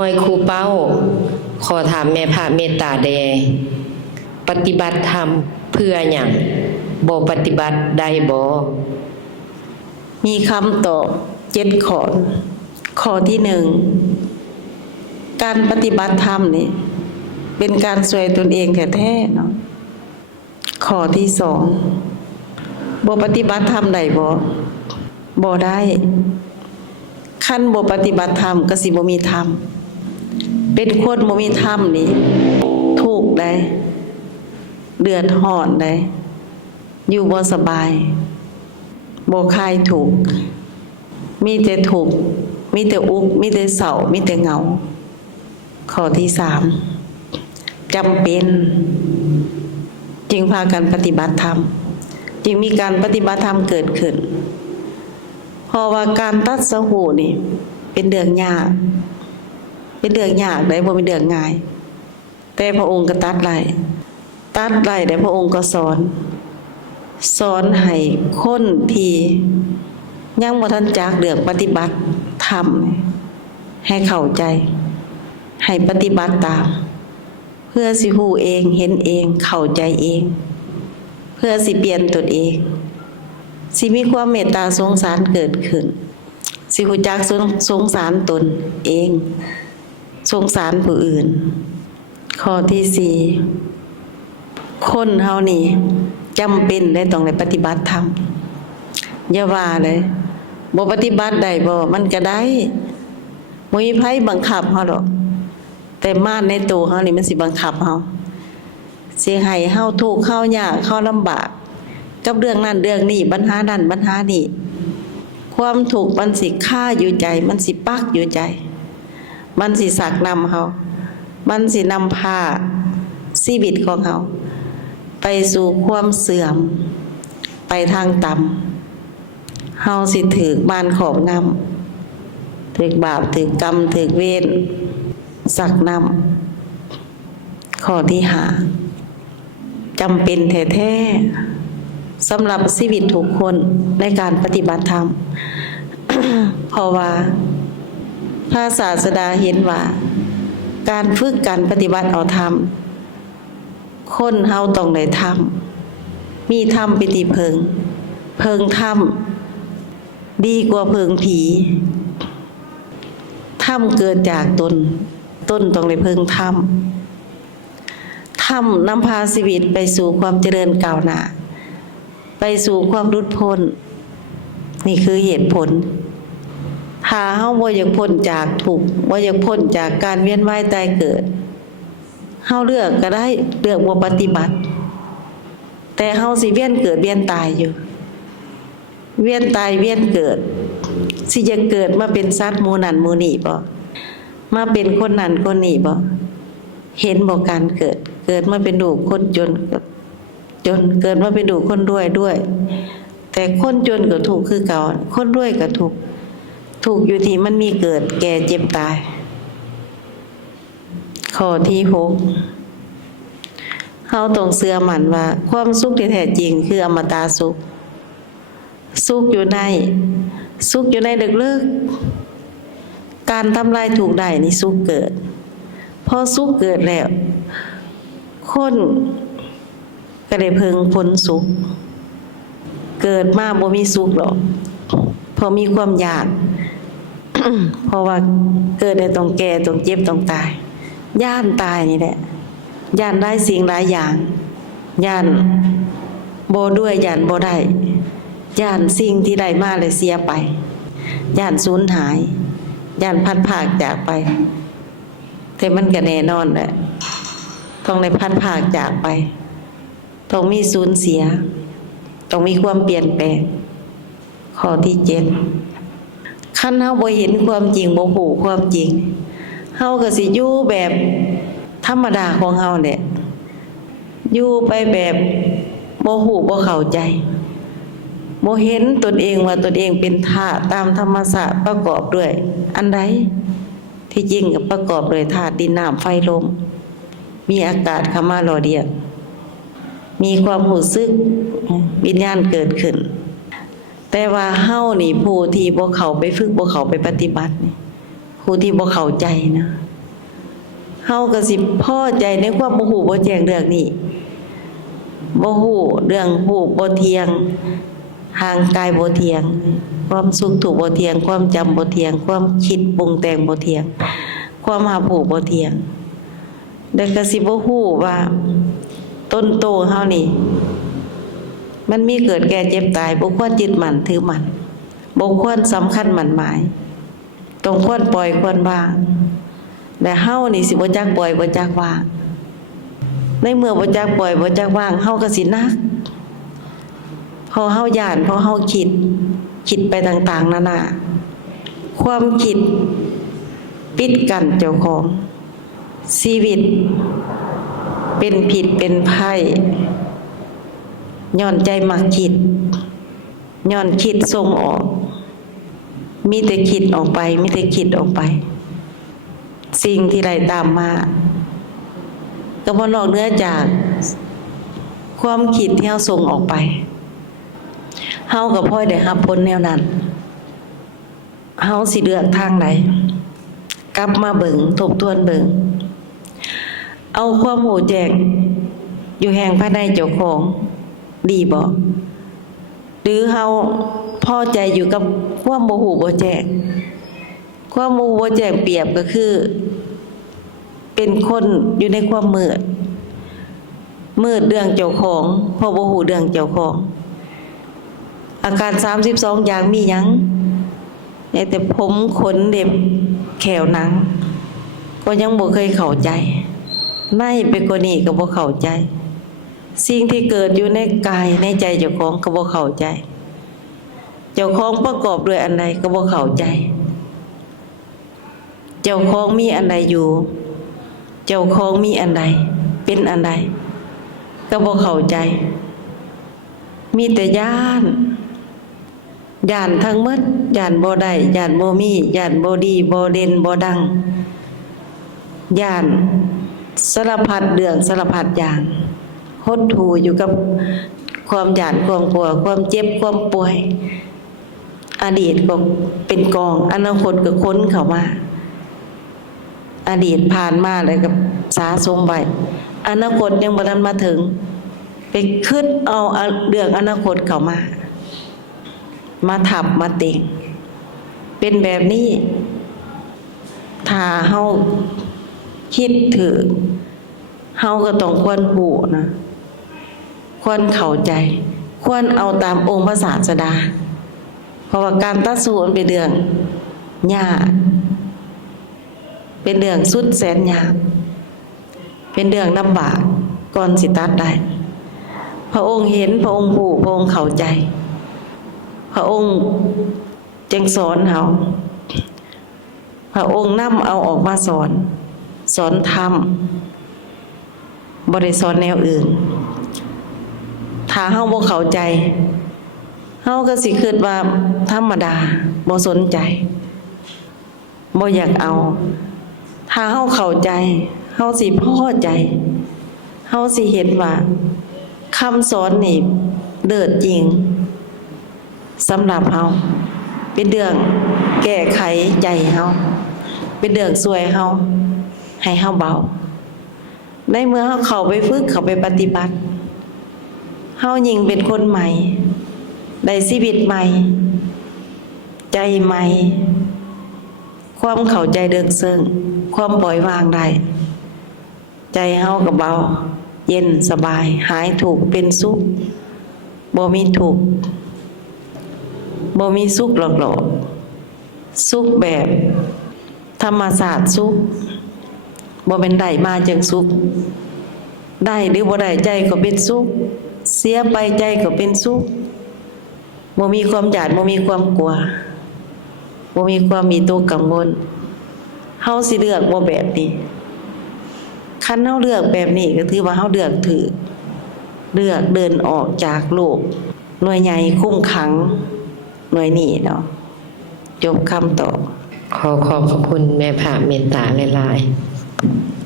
น้อยครูเป้าขอถามแม่พระเมตตาแดปฏิบัติธรรมเพื่อหยังบ่ปฏิบัติได้บ่มีคำตอบ7 ข้อข้อที่1การปฏิบัติธรรมนี่เป็นการช่วยตนเองแท้ๆเนาะข้อที่2บ่ปฏิบัติธรรมได้บ่ได้คันบ่ปฏิบัติธรรมก็สิบ่มีธรรมเป็นคนบ่มีธรรมนี่ทุกข์ได้เดือดร้อนได้อยู่บ่สบายบ่คลายทุกข์มีแต่ทุกข์มีแต่อุกข์มีแต่เศร้ามีแต่เหงาข้อที่3จำเป็นจึงพากันปฏิบัติธรรมจึงมีการปฏิบัติธรรมเกิดขึ้นเพราะว่าการตัดสหูนี่เป็นเรื่องยากได้บ่เป็นเรื่องง่ายแต่พระองค์ก็ตัดไล่ได้พระองค์ก็สอนให้คนที่ยังบ่ทันจักเรื่องปฏิบัติธรรมให้เข้าใจให้ปฏิบัติตามเพื่อสิฮู้เองเห็นเองเข้าใจเองเพื่อสิเปลี่ยนตนเองสิมีความเมตตาสงสารเกิดขึ้นสิรู้จักสงสารตนเองสงสารผู้อื่นข้อที่4คนเฮานี่จำเป็นได้ต้องได้ปฏิบัติธรรมอย่าว่าเลยบ่ปฏิบัติได้บ่มันก็ได้บ่มีไผบังคับเฮาดอกแต่มารในตัวเฮานี่มันสิบังคับเฮาสิให้เฮาทุกข์เฮายากเฮาลำบากกับเรื่องนั้นเรื่องนี้ปัญหานั้นปัญหานี้ความทุกข์มันสิฆ่าอยู่ใจมันสิปักอยู่ใจมันสิสักนำเฮามันสินำพาชีวิตของเฮาไปสู่ความเสื่อมไปทางต่ำเฮาสิถูกมารครอบงำถูกบาปถูกกรรมถูกเวรสักนำข้อที่5จำเป็นแท้ๆสำหรับชีวิตทุกคนในการปฏิบัติธรรม เพราะว่าพระศาสดาเห็นว่าการฝึกการปฏิบัติเอาธรรมคนเฮาต้องได้ธรรมมีธรรมเป็นที่เพิงธรรมดีกว่าเพิงผีธรรมเกิดจากตนต้องได้เพิงธรรมนำพาชีวิตไปสู่ความเจริญก้าวหน้าไปสู่ความหลุดพ้นนี่คือเหตุผลถ้าเฮาบ่อยากพ้นจากทุกข์บ่อยากพ้นจากการเวียนว่ายตายเกิดเฮาเลือกก็ได้เลือกบ่ปฏิบัติแต่เฮาสิเวียนเกิดเวียนตายอยู่เวียนตายเวียนเกิดสิจะเกิดมาเป็นสัตว์หมู่นั้นหมู่นี้บ่มาเป็นคนนั้นคนนี้บ่เห็นบ่การเกิดมาเป็นลูกคนจนเกิดมาเป็นลูกคนรวยด้วยแต่คนจนก็ทุกข์คือเก่าคนรวยก็ทุกข์อยู่ที่มันมีเกิดแก่เจ็บตายข้อที่6เฮาต้องเชื่อมั่นว่าความสุขที่แท้จริงคืออมตะสุขอยู่ในลึกๆการทำลายถูกได้นี่สุขเกิดพอสุขเกิดแล้วคนก็ได้เพิ่งพ้นสุขเกิดมาบ่มีสุขหรอกเพราะมีความอยาก เพราะว่าเกิดได้ต้องแก่ต้องเจ็บต้องตายย่านตายนี่แหละย่านได้สิ่งหลายอย่างย่านบ่ด้วยย่านบ่ได้ย่านสิ่งที่ได้มาแล้วเสียไปย่านสูญหายย่านพัดพรากจากไปแต่มันก็แน่นอนแหละต้องได้พัดพรากจากไปต้องมีสูญเสียต้องมีความเปลี่ยนแปลงข้อที่7คันเฮาบ่เห็นความจริงบ่ฮู้ความจริงเฮาก็สิอยู่แบบธรรมดาของเฮาแหละอยู่ไปแบบบ่ฮู้บ่เข้าใจบ่เห็นตนเองว่าตนเองเป็นธาตุตามธรรมชาติประกอบด้วยอันใดที่จริงก็ประกอบด้วยธาตุดินน้ำไฟลมมีอากาศเข้ามาหล่อเลี้ยงมีความรู้สึกวิญญาณเกิดขึ้นแต่ว่าเฮานี่ผู้ที่บ่เข้าไปฝึกบ่เข้าไปปฏิบัตินี่ผู้ที่บ่เข้าใจนะ เฮาก็สิพอใจในความบ่ฮู้บ่แจ้งเรื่องนี้บ่ฮู้เรื่องฮู้บ่เที่ยงห่างกายบ่เที่ยงความสุขทุกข์บ่เที่ยงความจำบ่เที่ยงความคิดปรุงแต่งบ่เที่ยงความหาผู้บ่เที่ยงแล้วก็สิบ่ฮู้ว่าต้นโตเฮานี่มันมีเกิดแก่เจ็บตายบ่ควรยึดมั่นถือมั่นบ่ควรสำคัญมั่นหมายต้องควรปล่อยควรวางแต่เฮานี่สิบ่จักปล่อยบ่จักวางในเมื่อบ่จักปล่อยบ่จักวางเฮาก็สิหนักพอเฮาย้านพอเฮาคิดไปต่างๆนานาความคิดปิดกั้นเจ้าของชีวิตเป็นผิดเป็นภัยย้อนใจมักคิดย้อนคิดส่งออกมีแต่คิดออกไปมีแต่คิดออกไปสิ่งที่ได้ตามมาก็บ่นอกเหนือจากความคิดที่เฮาส่งออกไปเฮาก็พลอยได้รับผลแนวนั้นเฮาสิเลือกทางไหนกลับมาเบิ่งทบทวนเบิ่งเอาความรู้แจ้งอยู่แห่งภายในเจ้าของดีบ่หรือเฮาพอใจอยู่กับความบ่ฮู้บ่แจ้งความบ่ฮู้บ่แจ้งเปรียบก็คือเป็นคนอยู่ในความมืดเรื่องเจ้าของเพราะบ่ฮู้เรื่องเจ้าของอาการ32อย่างมีหยังแต่ผมขนเล็บแขวหนังก็ยังบ่เคยเข้าใจในไปกว่านี้ก็บ่เข้าใจสิ่งที่เกิดอยู่ในกายในใจเจ้าของก็บ่เข้าใจเจ้าของประกอบด้วยอันใดก็บ่เข้าใจเจ้าของมีอันใดอยู่เจ้าของมีอันใดเป็นอันใดก็บ่เข้าใจมีแต่ย้านทั้งหมดย้านบ่ได้ย้านบ่มีย้านบ่ดีบ่เด่นบ่ดังย้านสารพัดเรื่องสารพัดอย่างหดหู่อยู่กับความย้านความกลัวความเจ็บความป่วยอดีตก็เป็นกองอนาคตก็ค้นเข้ามาอดีตผ่านมาแล้วก็สะสมไว้อนาคตยังบ่ทันมาถึงไปคิดเอาเรื่องอนาคตเข้ามาทับมาเต็งเป็นแบบนี้ถ้าเฮาคิดถึงเฮาก็ต้องควรรู้นะควรเข้าใจควรเอาตามองค์พระศาสดาเพราะว่าการตัดสู้มันเป็นเรื่องยากเป็นเรื่องสุดแสนยากเป็นเรื่องลำบากก่อนสิตัดได้พระองค์เห็นพระองค์รู้พระองค์เข้าใจพระองค์จึงสอนเฮาพระองค์นำเอาออกมาสอนธรรมบ่ได้สอนแนวอื่นถ้าเฮาบ่เข้าใจเฮาก็สิคิดว่าธรรมดาบ่สนใจบ่อยากเอาถ้าเฮาเข้าใจเฮาสิพอใจเฮาสิเห็นว่าคำสอนนี่เลิศจริงสำหรับเฮาเป็นเรื่องแก้ไขใจเฮาเป็นเรื่องช่วยเฮาให้เฮาเบาในเมื่อเฮาเข้าไปฝึกเข้าไปปฏิบัติเฮายิ่งเป็นคนใหม่ได้ชีวิตใหม่ใจใหม่ความเข้าใจเดิงซึ่งความปล่อยวางได้ใจเฮาก็เบาเย็นสบายหายทุกข์เป็นสุขบ่มีทุกข์บ่มีสุขหลอกๆสุขแบบธรรมศาสตร์สุขบ่เป็นได้มาจังสุขได้หรือบ่ได้ใจก็เป็นสุขเสียไปใจก็เป็นสุขบ่มีความหยาดบ่มีความกลัวบ่มีความมีตัวกังวลเฮาสิเลือกบ่แบบนี้คันเฮาเลือกแบบนี้ก็ถือว่าเฮาเลือกถูกเลือกเดินออกจากโลกหน่วยใหญ่คุ้มขังหน่วยนี้เนาะจบคำตอบขอบคุณแม่พระเมตตาหลายๆ